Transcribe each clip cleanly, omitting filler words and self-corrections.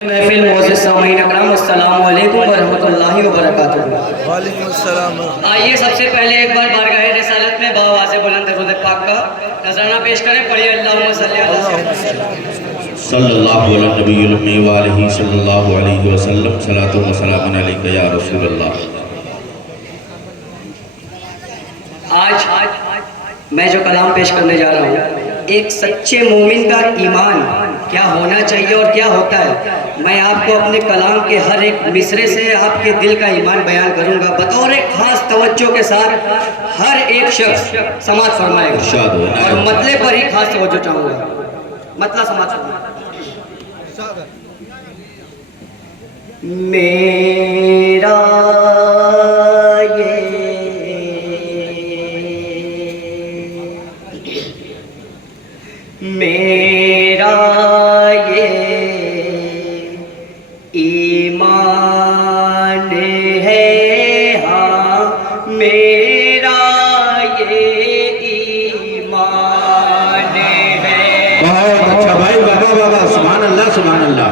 महफिल मोअज़्ज़िज़ सामीन अकराम अस्सलामु अलैकुम व रहमतुल्लाहि व बरकातुहू। वालेकुम अस्सलाम। आइए सबसे पहले एक बार बारगाह रिसालत में बावाज़े बुलंद दरूद पाक का नजराना पेश करें। पढ़िए अल्लाहुम्मा सल्ली अला सल्लल्लाहु अला नबील उम्मी व आलिहि सल्लल्लाहु अलैहि वसल्लम सलातु व सलामुन अलैका या रसूलल्लाह। आज मैं जो कलाम पेश करने जा रहा हूँ, एक सच्चे मोमिन का ईमान क्या होना चाहिए और क्या होता है, मैं आपको अपने कलाम के हर एक मिसरे से आपके दिल का ईमान बयान करूंगा। बतौर एक खास तवज्जो के साथ हर एक शख्स समाज फरमाएगा और मतले पर ही खास तवज्जो चाहूंगा। मतला समाज फरमाएगा। मेरा मेरा ये ईमान है, हाँ मेरा ये ईमान है। बहुत अच्छा भाई, बाबा बाबा, सुभान अल्लाह सुभान अल्लाह।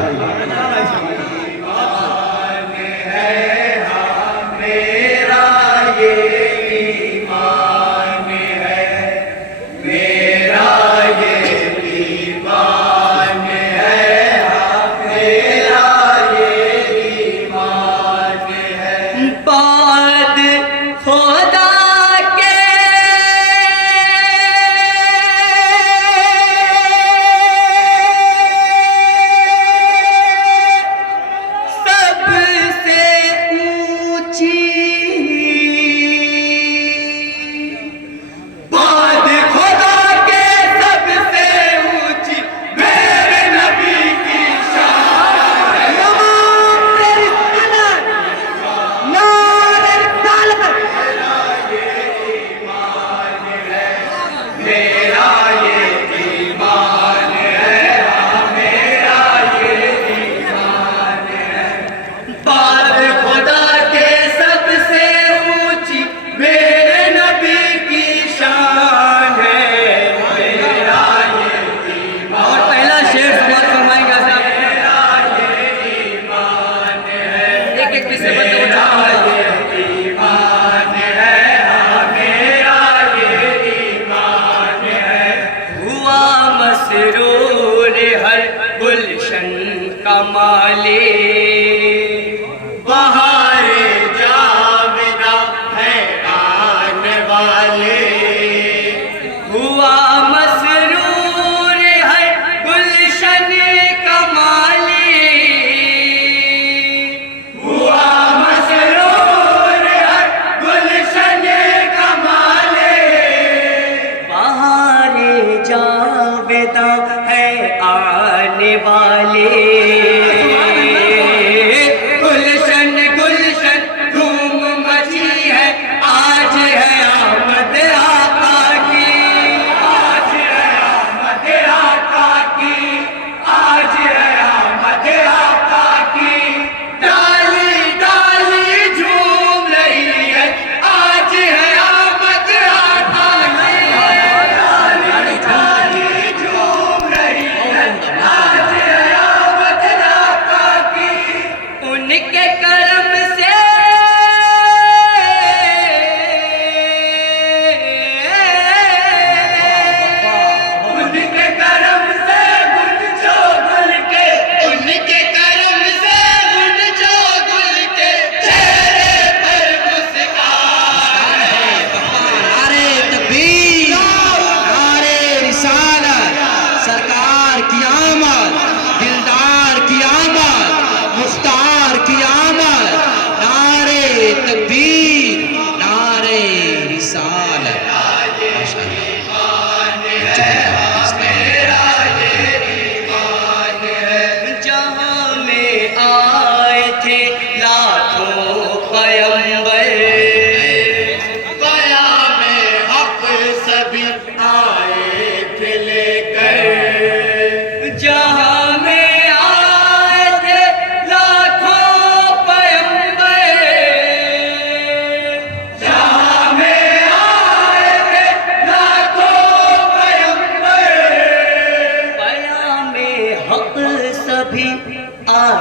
कमाले बहार जावेदा है आने वाले, हुआ मसरूर है गुलशन कमाले, हुआ मसरूर है गुलशन कमाले, बहार जावेदा है आने वाले।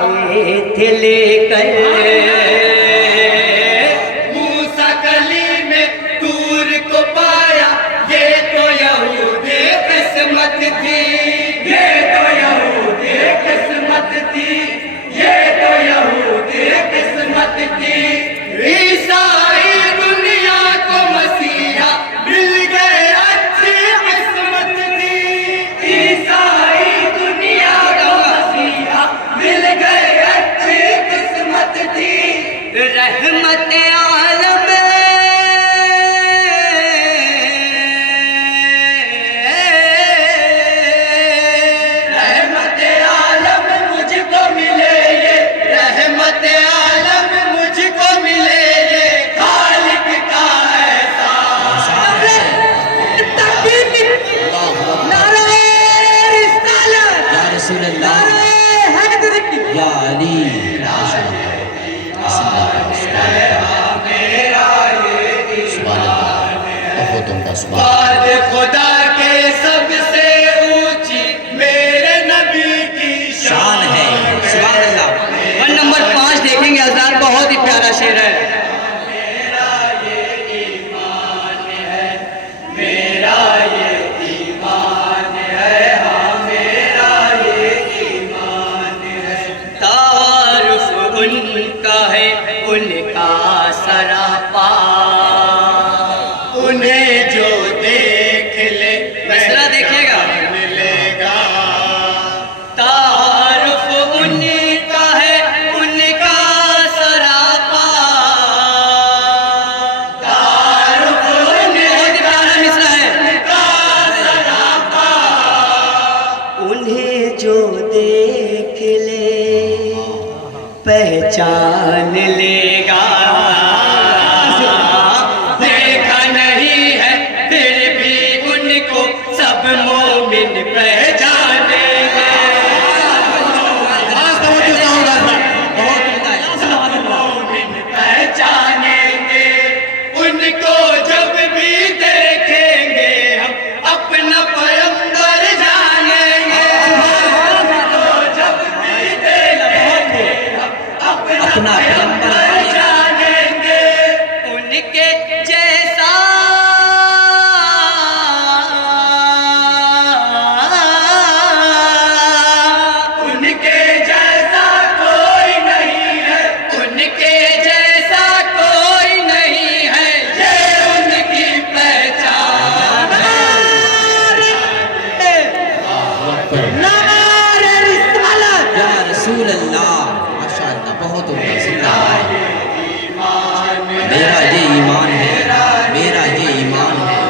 आए थे लेकर मूसा गली में दूर को पाया, ये तो यहूदी किस्मत थी, ये तो यहूदी किस्मत थी, ये तो यहूदी किस्मत थी। ईसाई दुनिया को मसीहा मिल गए, अच्छी किस्मत थी। ईसाई दुनिया को मसीहा मिल गए, अच्छी किस्मत थी। रहमत आलम रहमत आलम मुझको मिले ये, रहमत आलम मुझको मिले ये, खालिक का एहसान। नारे रिसालत, या रसूल अल्लाह, नारे हैदरी, या अली, बहुत उम्दा सुभान। बाद खुदा के सबसे ऊंची मेरे नबी की शान है। सुभान अल्लाह। 1 नंबर 5 देखेंगे हजरात, बहुत ही प्यारा शेर है। तारुफ उनका है, उनका सरापा, उन्हें जो देख ले मिसरा देखिएगा। मिलेगा। तारुफ उनका है, उनका सरापा, बहुत ही प्यारा मिसरा है। उन्हें जो देख ले पहचान लेगा, देखा नहीं है फिर भी उनको सब मोमिन पहचानेंगे। मोमिन पहचानेंगे, उनको जब भी देखेंगे हम अपना पैगंबर जानेंगे। उनको जब भी देखेंगे हम अपना पैगंबर जानेंगे। उनके जैसा उनके जैसा कोई नहीं है, उनके जैसा कोई नहीं है, ये उनकी पहचान है। नारे रिसालत, या रसूल अल्लाह, माशाअल्लाह, बहुत उम्दा। जिंदाबाद। मेरा ये ईमान है, मेरा ये ईमान है।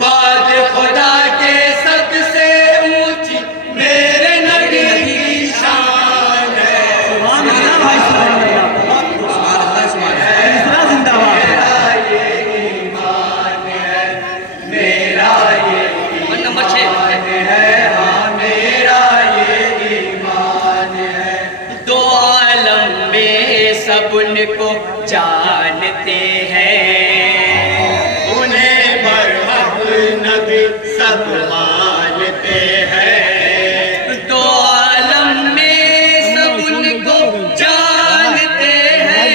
बाद खुदा के सबसे ऊंची मेरे नबी की शान है। सुभान अल्लाह, सुभान अल्लाह। 1 नंबर 6 दो आलम में सब उनको जानते हैं, उन्हें बरहक नबी सब मानते हैं। दो आलम में सब उनको जानते हैं,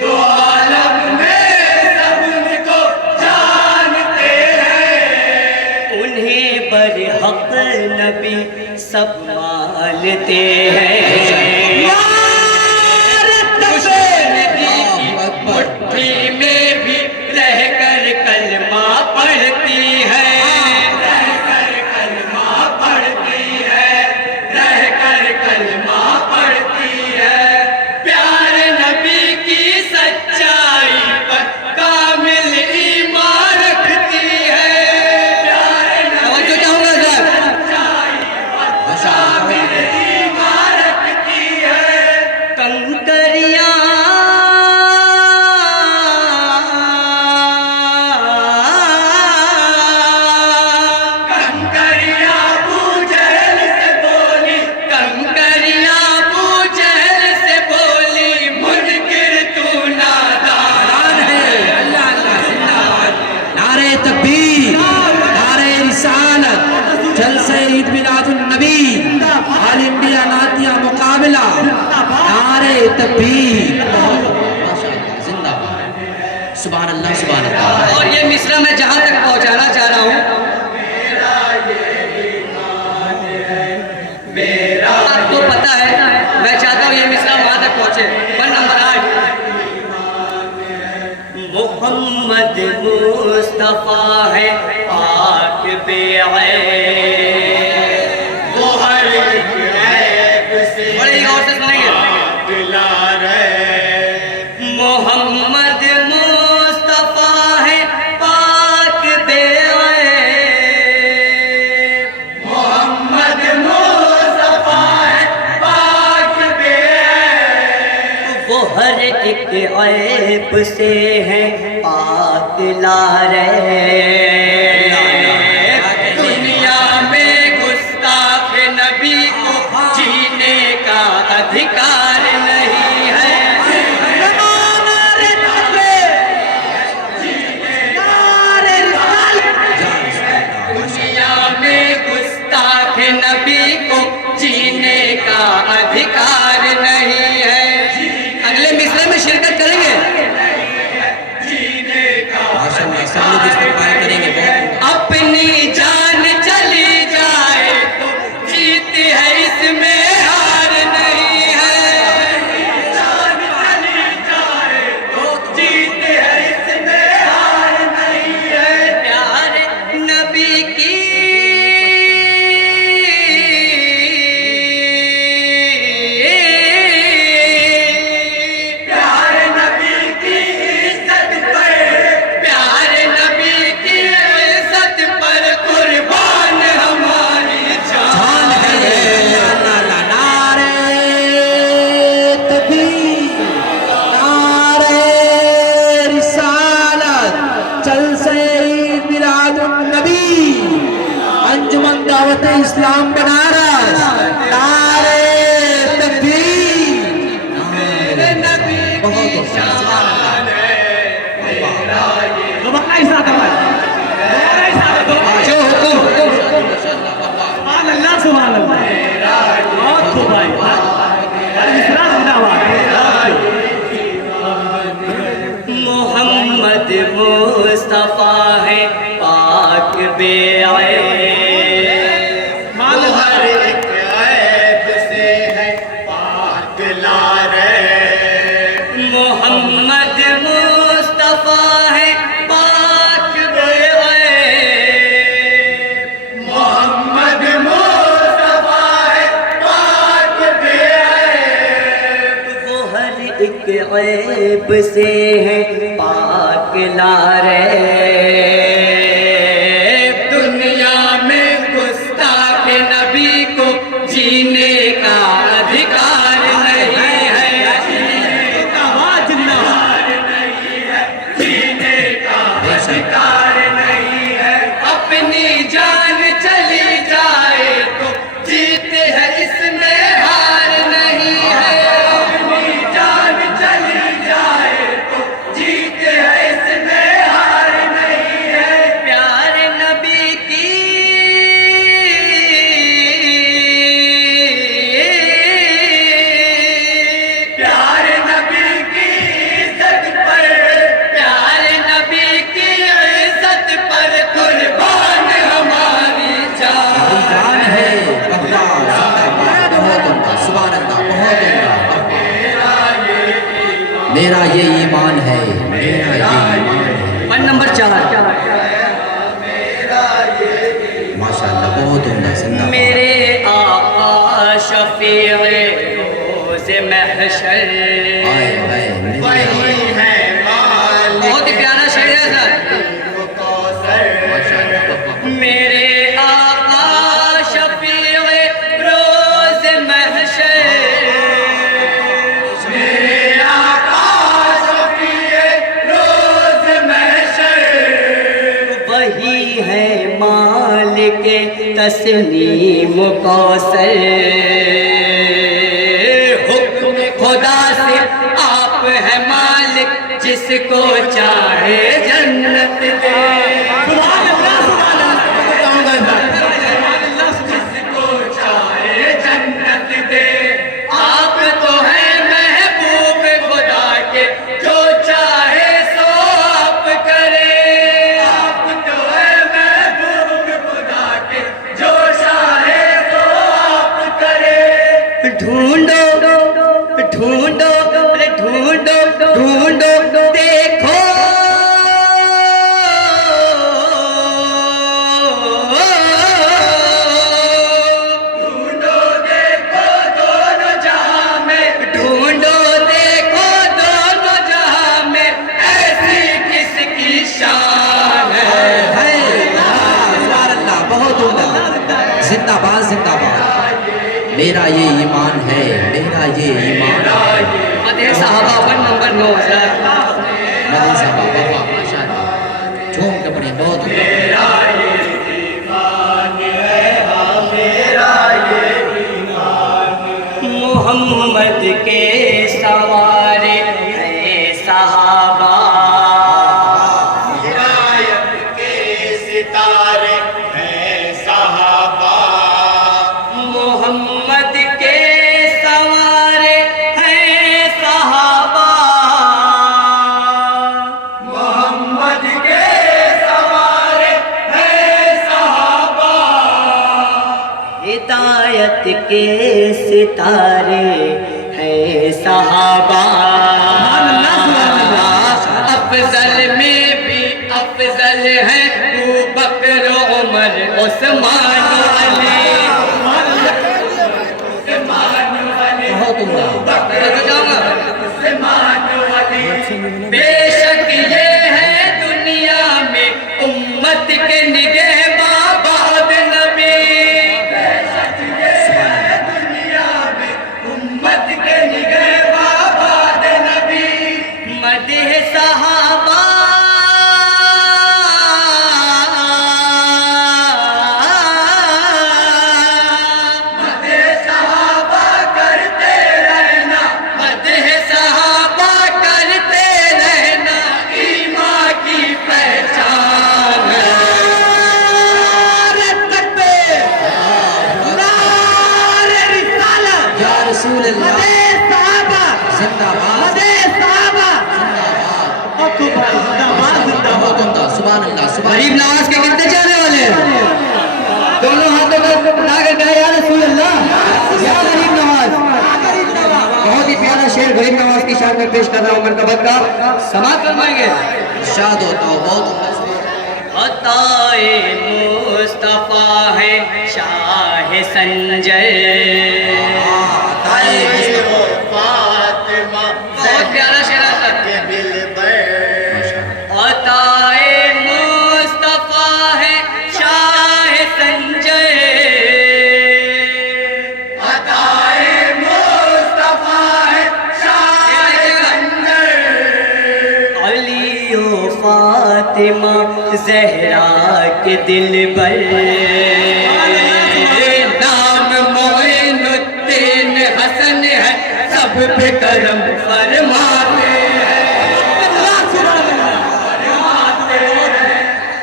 दो आलम में सब उनको जानते हैं, उन्हें बरहक नबी सब मानते हैं। मुट्ठी में भी रहकर कलमा पढ़ती है, रहकर कलमा पढ़ती है, रहकर कलमा पढ़ती है। प्यारे नबी की सच्चाई पर कामिल ईमान रखती है। प्यारे नबी और जो चाहूंगा सर, सच्चाई पर माशाअल्लाह। कामिल ईमान रखती तकबीर। माशाअल्लाह, जिंदाबाद। सुभान अल्लाह, सुभान अल्लाह। और ये मिसरा मैं जहाँ तक पहुँचाना चाह रहा हूँ, आपको पता है, मैं चाहता हूँ ये मिसरा वहाँ तक पहुँचे। 1 नंबर 8, मोहम्मद मुस्तफा है पाक बेअैब, वो हर एक ऐब से बड़े गौर से सुनेंगे। दिला रहे। मोहम्मद मुस्तफा है पाक बेअैब, मोहम्मद मुस्तफा है पाक बेअैब, वो हर एक ऐब से है पाक ला रहे। दुनिया में गुस्ताख नबी को जीने का अधिकार नहीं है। दुनिया में गुस्ताख नबी को जीने का अधिकार नहीं है। अगले मिसरे में शिरकत करेंगे। माशाअल्लाह, सब लोग इस्तेमाल करेंगे। बहुत अपनी जान चली जाए तो जीत है, इसमें हार नहीं है। जान चली जाए तो जीत है, इसमें हार नहीं है। प्यारे नबी की प्यारे नबी की इज्जत पर, प्यारे नबी की इज्जत पर कुर्बान हमारी जान है। नारे तकबीर, नारे रिसालत, जलसे ईद मिलादुन नबी, अंजुमन दावत इस्लाम बनारस। नारे तकबीर, मेरे नबी की शान है। जो हुकुम मोहम्मद मुस्तफा है पाक बेअैब, वो हर एक ऐब से है पाक ला रहे। मोहम्मद मुस्तफा है पाक बेअैब, मोहम्मद मुस्तफा है पाक बेअैब, वो हर एक ऐब से है पाक ला रहे। दुनिया में गुस्ताख नबी को जीने का अधिकार नहीं है। जीने का अधिकार नहीं है। अपनी जान चली जाए तो जीत है, इसमें हार नहीं है। अपनी जान चली जाए तो जीत है, इसमें हार नहीं है। प्यारे नबी की प्यारे नबी की इज्जत पर, प्यारे नबी की इज्जत पर कुर्बान हमारी जान। जान है। अल्लाह, जिंदाबाद। बहुत उम्दा, सुभान अल्लाह, बहुत उम्दा। मेरा ये ईमान है, मेरा ये ईमान है। 1 नंबर 4, माशाअल्लाह, बहुत उम्दा, जिंदाबाद। मेरे आका शफीए रोज़ महशर, आए हाय, मेरे वही है मालिक बहुत ही प्यारा शेर है सर। कौसर। मेरे आका शफीए रोज़ महशर, मेरे आका शफीए रोज़ महशर, वही है मालिक तस्नीम कौसर। हुक्म खुदा से आप है मालिक, जिसको चाहे जन्नत दे। जिसको चाहे जन्नत दे। आप तो है महबूब ढूंढो ढूंढो अरे ढूंढो ढूंढो देखो ढूंढो देखो दोनों जहां में, ढूंढो देखो दोनों जहां में ऐसी किसकी शान है। सुभान अल्लाह, बहुत उम्दा। जिंदाबाद जिंदाबाद। मेरा ये ईमान है, मेरा ये ईमान है। मदे साहबा 1 नंबर 9000। मदे साहबा वफा माशाअल्लाह, झूम के पढ़े, बहुत उम्दा। मोहम्मद के सवारे है सहाबा, हिदायत के सितारे हैं सहाबा, मोहम्मद के सवारे हैं सहाबा, मोहम्मद के सवारे हैं सहाबा, हिदायत के सितारे हैं सहाबा। अफजल में भी अफजल हैं अबू बकर उमर उस्मान अली। बहुत उम्दा। बेशक ये है दुनिया में उम्मत के निगहबान बाद नबी। उम्मत के निगहबान नबी, मदह सहाबा मदे सहाबा करते रहना, मदह सहाबा करते रहना ईमान की पहचान है। या रसूल अल्लाह, जिंदाबाद बहुत उम्दा। सुभान अल्लाह, सुभान गरीब नवाज के कितने चाहने वाले हैं? दोनों हाथों को उठा कर कहे या रसूल अल्लाह, या गरीब नवाज। बहुत ही प्यारा शेर गरीब नवाज की शान में पेश कर रहा हूँ। मनकबत का समाप्त करवाएंगे। इरशाद होता हो, बहुत उम्दा। अताए मुस्तफा है शाह संजय। ताए मुस्तफा। फातिमा बहुत प्यारा शेर आता है। के दिल पर अताए मुस्तफा है शाह संजय। अताए मुस्तफा है शाह संजय, अली ओ फातिमा जहरा के दिल पर नाम मोइनुद्दीन हसन है सब पे करम फरमाते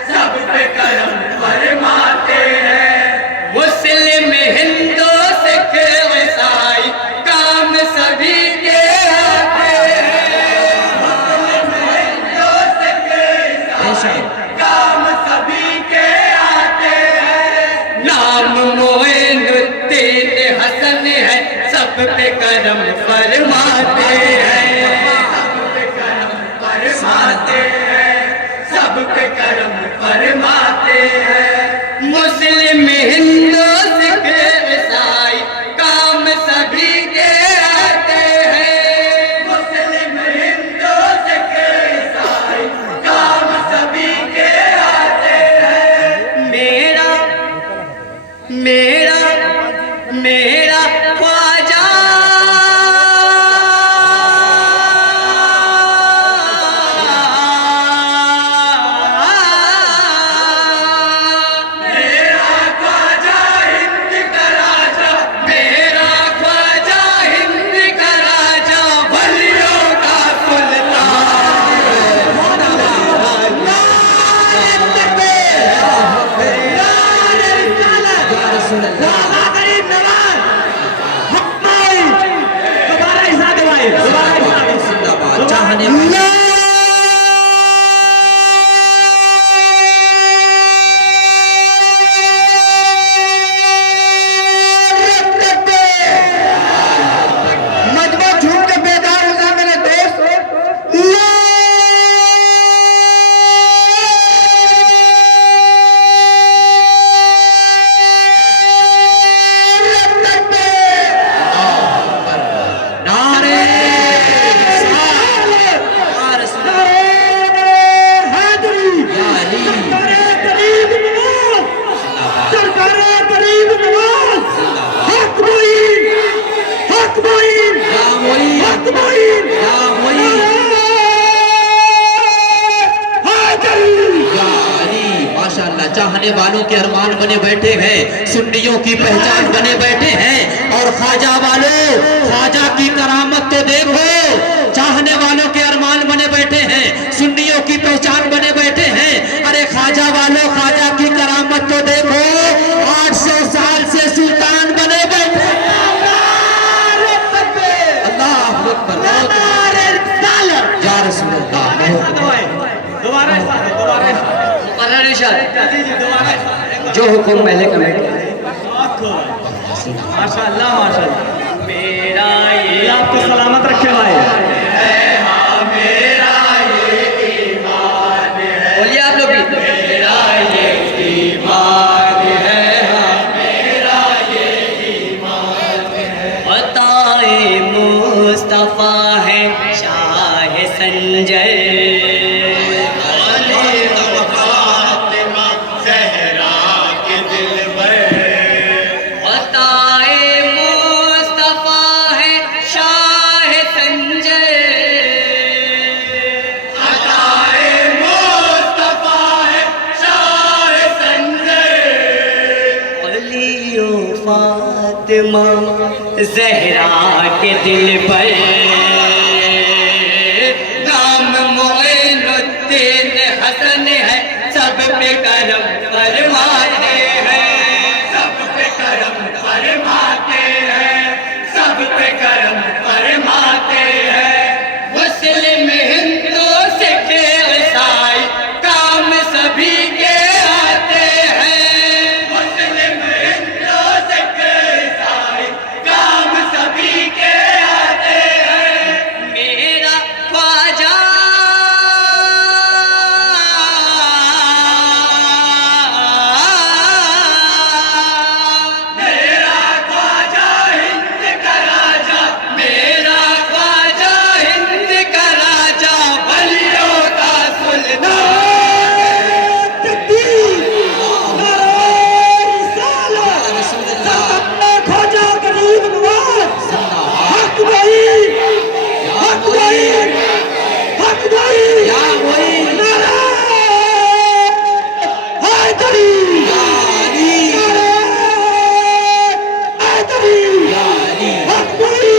सब पे करम फरमाते हैं। मुस्लिम हिंदू सिख ईसाई काम सभी के आते बेशक काम सभी के आते हैं। नाम मोइनुद्दीन हसन है सब पे करम फरमाते हैं। फरमाते हैं, सब पे करम फरमाते हैं। मुस्लिम हिंदू सिख ईसाई काम सभी के आते हैं। मुस्लिम हिंदू सिख ईसाई काम सभी के आते हैं। मेरा मेरा मेरा ख्वाजा चाहने वालों के अरमान बने बैठे हैं, सुन्नियों की पहचान बने बैठे हैं। और ख्वाजा वालों, ख्वाजा की करामत तो देखो, चाहने वालों के अरमान बने बैठे हैं, सुन्नियों की पहचान बने बैठे हैं। अरे ख्वाजा वालों, ख्वाजा की करामत तो देखो, 800 साल से सुल्तान बने बैठे। अल्लाह अकबर, या रसूल अल्लाह। मुकर्रर इरशाद। जो हुक्म पहले कमेटी माशाअल्लाह माशाअल्लाह। मेरा ये आपको सलामत रखे भाई। बोलिए आप लोग भी। मेरा ये ईमान है, हाँ मेरा ये ईमान है। अताए मुस्तफा है शाह संजय, फातिमा ज़हरा के दिल पर, नाम मोइनुद्दीन हसन है, सब पे करम फरमाते हैं, सब पे करम फरमाते हैं, सब पे करम फरमाते हैं। मुस्लिम हिंदू सिख ईसाई काम सभी के आते हैं। मुस्लिम हिंदू सिख ईसाई काम सभी के आते हैं। मेरा ख्वाजा मेरा ख्वाजा हिंद का राजा, मेरा ख्वाजा हिंद का राजा, वलियों का सुल्तान। ख्वाजा गरीब नवाज हक भाई, हक भाई, हक भाई, या वही हैदरी, या अली, हैदरी, या अली, हक भाई,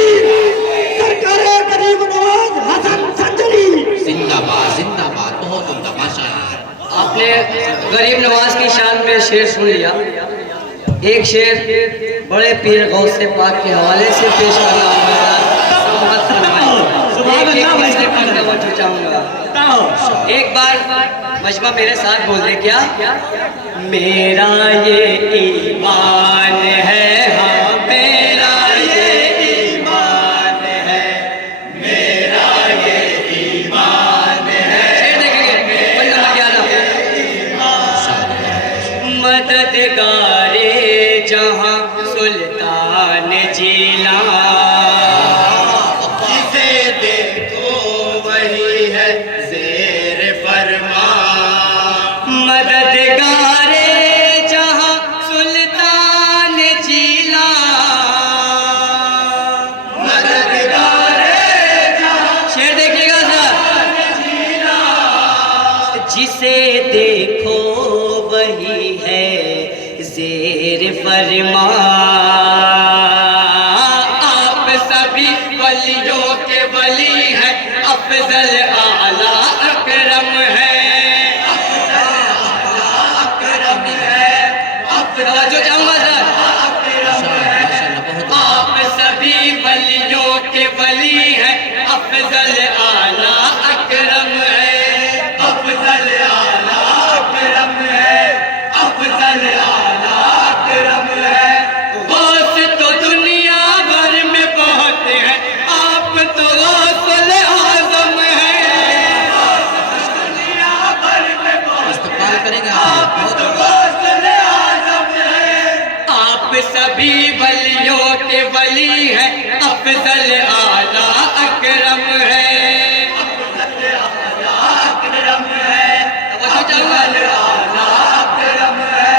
सरकारे गरीब नवाज हसन संजरी। जिंदाबाद जिंदाबाद, बहुत उम्दा माशाअल्लाह। आपने गरीब नवाज की शान पे शेर सुन लिया। एक शेर बड़े पीर गौसे पाक के हवाले से पेश करना चाहूँगा। एक बार मजमा मेरे साथ बोल दे क्या? मेरा ये ईमान है, हाँ मेरा ये ईमान है, मेरा ये ईमान है, शेर देखेंगे बंदा मददगारे जहाँ सुल्तान जिला, जिसे देखो वही है ज़ेर फरमा। मददगारे जहाँ सुल्तान जिला, मददगारे जहाँ शेर देखिएगा सर। जिसे देखो वही है ज़ेर फरमा, आप सभी वलियों के वली हैं, अफजल आला अकरम है, अकरम है, तवज्जो चाहूंगा सर। आप सभी वलियों के वली हैं, अफजल आला अकरम है, अफजल आला अकरम है, अफजल आला अकरम है। गौस तो दुनिया भर में बहुत है, आप तो गौसुल आज़म हैं। दुनिया भर में बहुत इस्तकबाल करेंगे आप तो गौसुल आज़म है। आप सभी वलियों के वली हैं, अफजल आला अकरम है, अकरम है, तवज्जो चाहूंगा। आला अकरम है।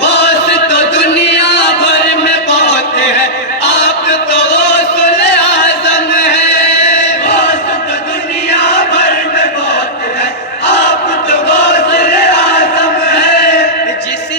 गौस तो दुनिया भर में बहुत है, आप तो गौसुल आज़म हैं। गौस तो दुनिया भर में बहुत है, आप तो गौसुल आज़म है। जिस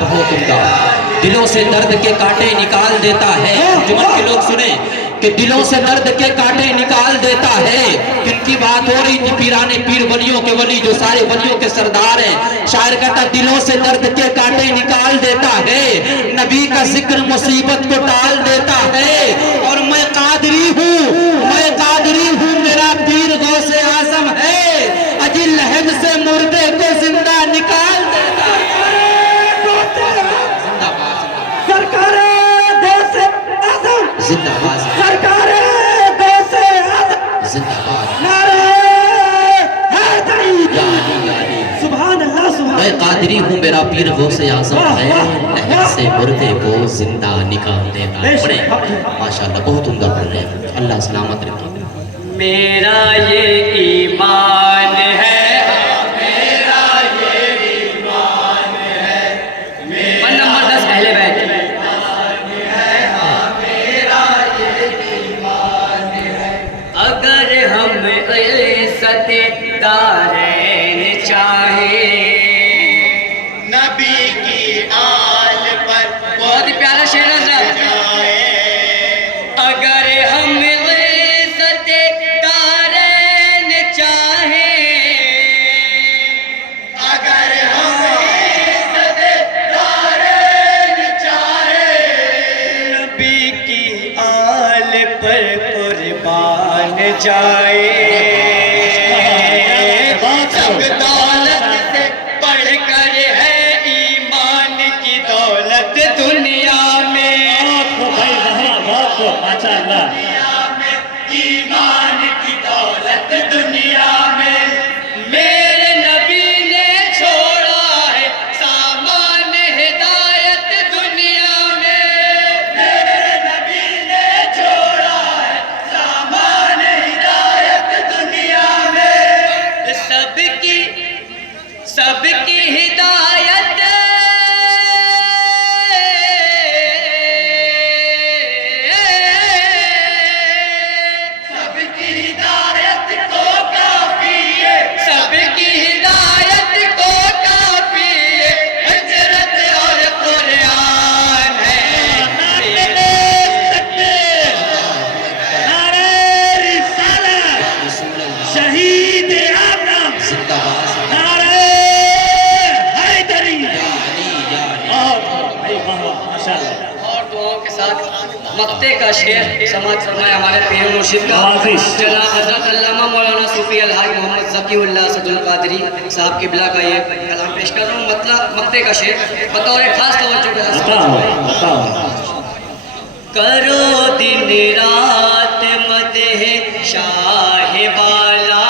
बहुत उम्दा। दिलों से दर्द के कांटे निकाल देता है। जुमन के लोग सुने कि दिलों से दर्द के कांटे निकाल देता है। किनकी बात हो रही थी? पीराने पीर वलियों के वली, जो सारे वलियों के सरदार हैं। शायर कहता दिलों से दर्द के कांटे निकाल देता है, नबी का जिक्र मुसीबत को टाल देता है। और मैं कादरी हूँ, मेरा पीर गौसे आजम है, अजी लहद से मुर्दे को जिंदा निकाल देता है। सरकार देश आजम, जिंदाबाद, सरकार देश आजम, जिंदाबाद। नारे हैदरी, या अली, या अली। सुभान अल्लाह, सुभान। मैं कादरी हूँ, मेरा पीर गौसे आजम है, लहद से मुर्दे को जिंदा निकाल देता है। बड़े माशाल्लाह बहुत उम्दा पढ़ रहे हैं, अल्लाह सलामत रखे। मेरा ये ईमान है, मेरा ये ईमान है, वन नंबर 10 पहले बैठ। अगर हम इज़्ज़त दारैन चाहे, नबी की आल पर बहुत ही प्यारा शेर है साहब। अगर हम इज़्ज़त दारैन चाहे, अगर हम इज़्ज़त दारैन चाहे, नबी की आल पर कुर्बान जाए। सब दौलत से बढ़कर है ईमान की दौलत दुनिया में, ईमान की दौलत दुनिया में। मेरे नबी ने छोड़ा है सामान हिदायत दुनिया में, मेरे नबी ने छोड़ा है सामान हिदायत दुनिया में। सबकी हिदायत सबकी हिदायत को काफी है, सबकी हिदायत को काफी है, हजरत और कुरान है। नारे रिसालत, शहीद आदम, जिंदाबाद, नारे हैदरी। और दुआओं के साथ मक्ते का शेर समाज फरमाए हमारे पीर मुर्शिद का जनाब हजरत अल्लामा मौलाना सूफी अलहाज मोहम्मद ज़कीउल्लाह सदुल कादरी साहब की बिला का ये कलाम पेश कर रहा हूँ। मतलब मक्ते का शेर बतौर खास तवज्जो के साथ करो दिन रात मदह शाह वाला,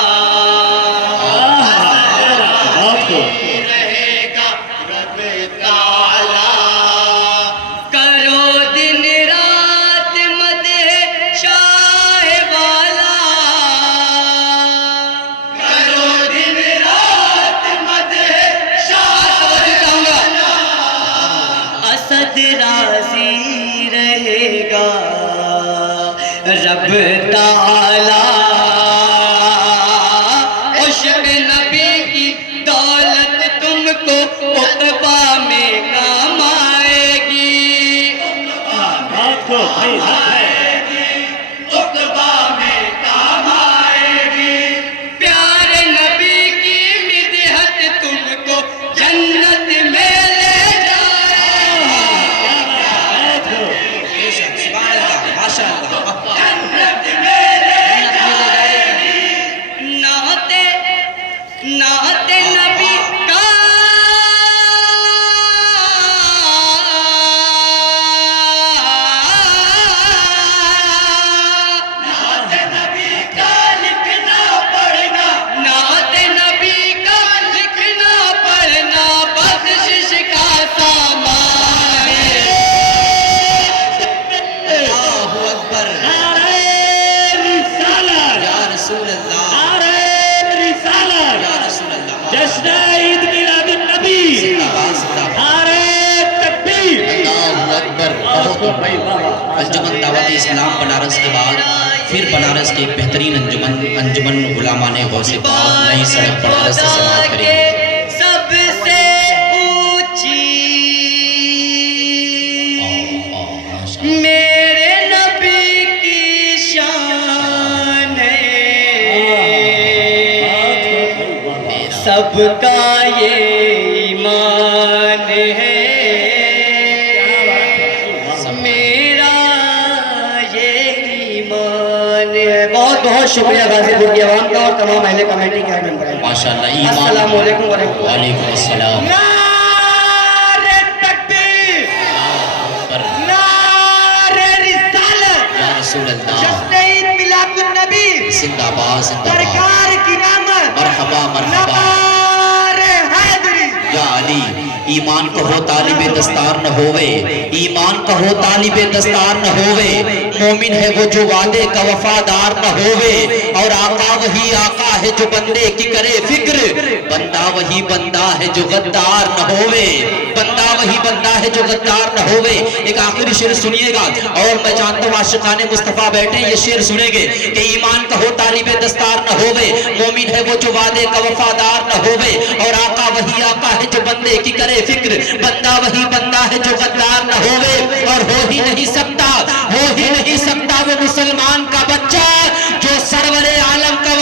रहेगा रब ताला, करो दिन रात मदह शाह वाला, करो दिन रात मदह शाह कहूँगा असद राजी रहेगा रब ताला, उश्क नबी की दौलत तुमको उक़बा में काम आएगी। उक़बा में काम आएगी। प्यारे नबी की मिदहत तुमको जन्नत में ले जन्नत में ले जाएगी। नाते नाते नबी का नाते नबी का लिखना पढ़ना, नाते नबी का लिखना पढ़ना बख्शिश का सामान है। अल्लाहु अकबर, नारे रिसालत, या रसूल अल्लाह, नारे रिसालत, या रसूल अल्लाह। जश्न ईद मिलादुन नबी, जिंदाबाद, जिंदाबाद। नारे तकबीर। अल्लाहु अकबर। बहुत अंजुमन दावत इस्लाम बनारस के बाद फिर बनारस के बेहतरीन अंजुमन उलामा ने गौसे पाक नई सड़क बनारस से समाप्त करेगी। सबसे ऊंची सबका ये ईमान है, मेरा ये ईमान है। बहुत बहुत शुक्रिया गाजीपुर की आवाम का और तमाम अहले कमेटी के मेंबर। माशाअल्लाह। ईमान। अस्सलाम वालेकुम व रहमतुल्लाह। वालेकुम अस्सलाम। नारे तकबीर, नारे रिसालत, या रसूल अल्लाह। जश्न ईद मिलादुन नबी, जिंदाबाद जिंदाबाद। सरकार की नामत, मरहबा मरहबा। नारे हैदरी। या अली, ईमान कहो तालिबे दस्तार न होवे, ईमान कहो तालिबे दस्तार न होवे, मोमिन है वो जो वादे का वफादार न होवे, और आका वही आका है जो बंदे की करे फिक्र, बंदा वही बंदा है जो गद्दार न होवे, बंदा वही बंदा है जो गद्दार न होवे। एक आखिरी शेर सुनिएगा, और मैं जानता हूँ आशिकाने मुस्तफा बैठे ये शेर सुनेंगे कि ईमान कहो तालिबे दस्तार न होवे, मोमिन है वो जो वादे का वफादार न होवे, और आका वही आका है जो बंदे की करे फिक्र, बंदा वही बंदा है जो गद्दार न होवे, और हो ही नहीं सकता वो मुसलमान का बच्चा जो सरवरे आलम का